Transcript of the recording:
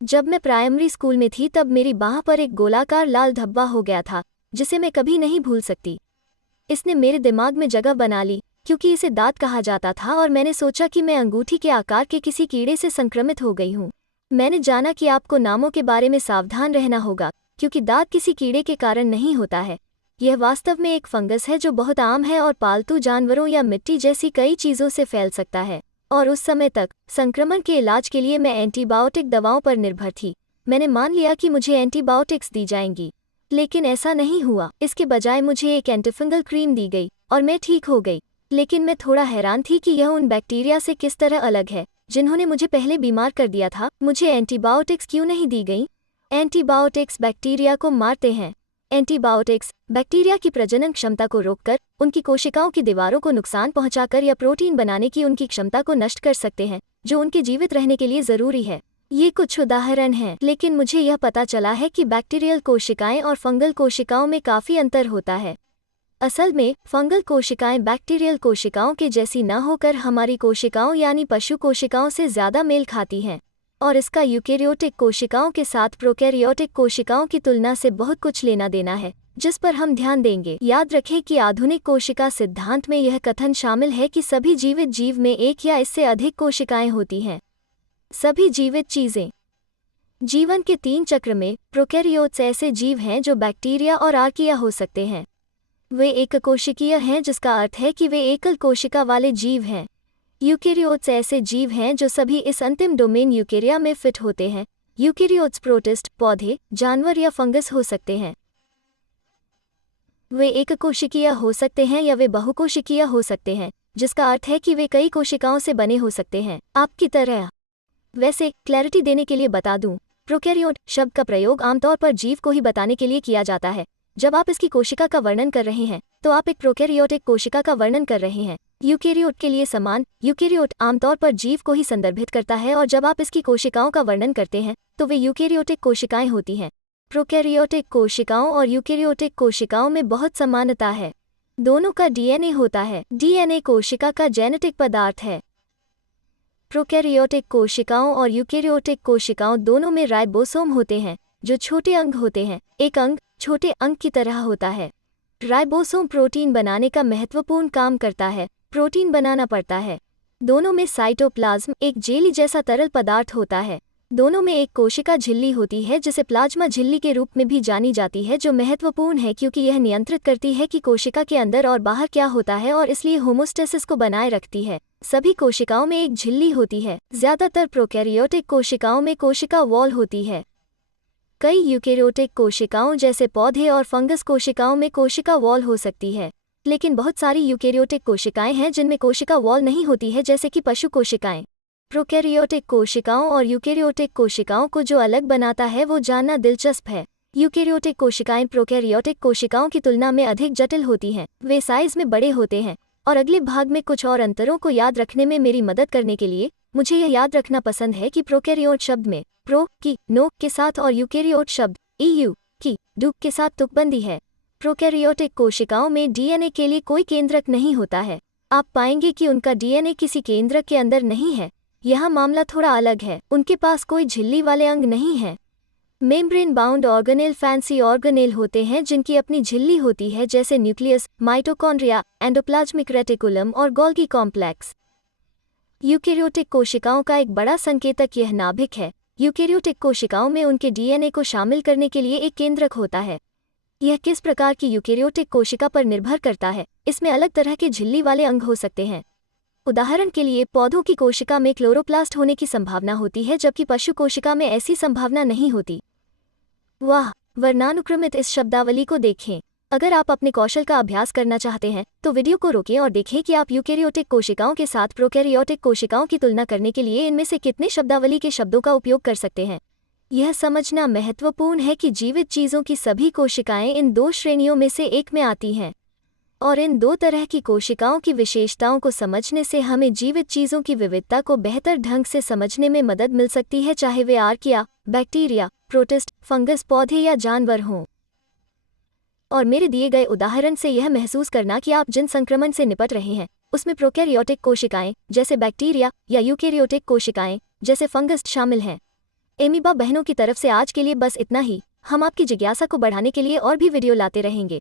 जब मैं primary school में थी तब मेरी बाह पर एक गोलाकार लाल धब्बा हो गया था, जिसे मैं कभी नहीं भूल सकती। इसने मेरे दिमाग में जगह बना ली, क्योंकि इसे दांत कहा जाता था और मैंने सोचा कि मैं अंगूठी के आकार के किसी कीड़े से संक्रमित हो गई हूँ। मैंने जाना कि आपको नामों के बारे में सावधान रहना होगा, क्योंकि दांत किसी कीड़े के कारण नहीं होता है। यह वास्तव में एक फंगस है जो बहुत आम है और पालतू जानवरों या मिट्टी जैसी कई चीज़ों से फैल सकता है। और उस समय तक संक्रमण के इलाज के लिए मैं एंटीबायोटिक दवाओं पर निर्भर थी। मैंने मान लिया कि मुझे एंटीबायोटिक्स दी जाएंगी, लेकिन ऐसा नहीं हुआ। इसके बजाय मुझे एक एंटीफंगल क्रीम दी गई और मैं ठीक हो गई। लेकिन मैं थोड़ा हैरान थी कि यह उन बैक्टीरिया से किस तरह अलग है जिन्होंने मुझे पहले बीमार कर दिया था। मुझे एंटीबायोटिक्स क्यों नहीं दी गई? एंटीबायोटिक्स बैक्टीरिया को मारते हैं। एंटीबायोटिक्स बैक्टीरिया की प्रजनन क्षमता को रोककर, उनकी कोशिकाओं की दीवारों को नुकसान पहुंचाकर या प्रोटीन बनाने की उनकी क्षमता को नष्ट कर सकते हैं, जो उनके जीवित रहने के लिए ज़रूरी है। ये कुछ उदाहरण हैं, लेकिन मुझे यह पता चला है कि बैक्टीरियल कोशिकाएं और फंगल कोशिकाओं में काफ़ी अंतर होता है। असल में फंगल कोशिकाएं बैक्टीरियल कोशिकाओं के जैसी न होकर हमारी कोशिकाओं यानी पशु कोशिकाओं से ज़्यादा मेल खाती हैं, और इसका यूकेरियोटिक कोशिकाओं के साथ प्रोकैरियोटिक कोशिकाओं की तुलना से बहुत कुछ लेना देना है, जिस पर हम ध्यान देंगे। याद रखें कि आधुनिक कोशिका सिद्धांत में यह कथन शामिल है कि सभी जीवित जीव में एक या इससे अधिक कोशिकाएं होती हैं। सभी जीवित चीज़ें। जीवन के 3 चक्र में प्रोकैरियोट्स ऐसे जीव हैं जो बैक्टीरिया और आर्किया हो सकते हैं। वे एककोशिकीय हैं, जिसका अर्थ है कि वे एकल कोशिका वाले जीव हैं। यूकेरियोट्स ऐसे जीव हैं जो सभी इस अंतिम डोमेन यूकेरिया में फिट होते हैं। यूकेरियोट्स प्रोटिस्ट, पौधे, जानवर या फंगस हो सकते हैं। वे एककोशिकीय हो सकते हैं या वे बहुकोशिकीय हो सकते हैं, जिसका अर्थ है कि वे कई कोशिकाओं से बने हो सकते हैं, आपकी तरह। वैसे क्लैरिटी देने के लिए बता दूं, प्रोकैरियोट शब्द का प्रयोग आमतौर पर जीव को ही बताने के लिए किया जाता है। जब आप इसकी कोशिका का वर्णन कर रहे हैं तो आप एक प्रोकैरियोटिक कोशिका का वर्णन कर रहे हैं। यूकेरियोट के लिए समान, यूकेरियोट आमतौर पर जीव को ही संदर्भित करता है, और जब आप इसकी कोशिकाओं का वर्णन करते हैं तो वे यूकेरियोटिक कोशिकाएं होती हैं। प्रोकैरियोटिक कोशिकाओं और यूकेरियोटिक कोशिकाओं में बहुत समानता है। दोनों का डीएनए होता है। डीएनए कोशिका का जेनेटिक पदार्थ है। प्रोकैरियोटिक कोशिकाओं और यूकेरियोटिक कोशिकाओं दोनों में राइबोसोम होते हैं, जो छोटे अंग होते हैं। एक अंग छोटे अंग की तरह होता है। राइबोसोम प्रोटीन बनाने का महत्वपूर्ण काम करता है। प्रोटीन बनाना पड़ता है। दोनों में साइटोप्लाज्म, एक जेली जैसा तरल पदार्थ होता है। दोनों में एक कोशिका झिल्ली होती है, जिसे प्लाज्मा झिल्ली के रूप में भी जानी जाती है, जो महत्वपूर्ण है क्योंकि यह नियंत्रित करती है कि कोशिका के अंदर और बाहर क्या होता है और इसलिए होमोस्टेसिस को बनाए रखती है। सभी कोशिकाओं में एक झिल्ली होती है। ज्यादातर प्रोकैरियोटिक कोशिकाओं में कोशिका वॉल होती है। कई यूकेरियोटिक कोशिकाओं जैसे पौधे और फंगस कोशिकाओं में कोशिका वॉल हो सकती है, लेकिन बहुत सारी यूकेरियोटिक कोशिकाएं हैं जिनमें कोशिका वॉल नहीं होती है, जैसे कि पशु कोशिकाएं। प्रोकैरियोटिक कोशिकाओं और यूकेरियोटिक कोशिकाओं को जो अलग बनाता है वो जानना दिलचस्प है। यूकेरियोटिक कोशिकाएं प्रोकैरियोटिक कोशिकाओं की तुलना में अधिक जटिल होती हैं। वे साइज में बड़े होते हैं, और अगले भाग में कुछ और अंतरों को याद रखने में मेरी मदद करने के लिए मुझे यह याद रखना पसंद है कि प्रोकैरियोट शब्द में प्रो की नो के साथ और यूकेरियोट शब्द ईयू की डू के साथ तुकबंदी है। प्रोकैरियोटिक कोशिकाओं में डीएनए के लिए कोई केंद्रक नहीं होता है। आप पाएंगे कि उनका डीएनए किसी केंद्रक के अंदर नहीं है। यहाँ मामला थोड़ा अलग है। उनके पास कोई झिल्ली वाले अंग नहीं है। Membrane bound organelle fancy organelle होते हैं जिनकी अपनी झिल्ली होती है, जैसे न्यूक्लियस, माइटोकॉन्ड्रिया, एंडोप्लाज्मिक रेटिकुलम और गोल्गी कॉम्प्लेक्स। यूकेरियोटिक कोशिकाओं का एक बड़ा संकेतक यह नाभिक है। यूकेरियोटिक कोशिकाओं में उनके डीएनए को शामिल करने के लिए एक केंद्रक होता है। यह किस प्रकार की यूकेरियोटिक कोशिका पर निर्भर करता है। इसमें अलग तरह के झिल्ली वाले अंग हो सकते हैं। उदाहरण के लिए पौधों की कोशिका में क्लोरोप्लास्ट होने की संभावना होती है, जबकि पशु कोशिका में ऐसी संभावना नहीं होती। वाह, वर्णानुक्रमित इस शब्दावली को देखें। अगर आप अपने कौशल का अभ्यास करना चाहते हैं तो वीडियो को रोकें और देखें कि आप यूकेरियोटिक कोशिकाओं के साथ प्रोकैरियोटिक कोशिकाओं की तुलना करने के लिए इनमें से कितने शब्दावली के शब्दों का उपयोग कर सकते हैं। यह समझना महत्वपूर्ण है कि जीवित चीज़ों की सभी कोशिकाएं इन 2 श्रेणियों में से एक में आती हैं, और इन 2 तरह की कोशिकाओं की विशेषताओं को समझने से हमें जीवित चीज़ों की विविधता को बेहतर ढंग से समझने में मदद मिल सकती है, चाहे वे आर्किया, बैक्टीरिया, प्रोटिस्ट, फंगस, पौधे या जानवर हों। और मेरे दिए गए उदाहरण से यह महसूस करना कि आप जिन संक्रमण से निपट रहे हैं उसमें प्रोकैरियोटिक कोशिकाएं जैसे बैक्टीरिया या यूकेरियोटिक कोशिकाएं जैसे फंगस शामिल हैं। एमीबा बहनों की तरफ से आज के लिए बस इतना ही। हम आपकी जिज्ञासा को बढ़ाने के लिए और भी वीडियो लाते रहेंगे।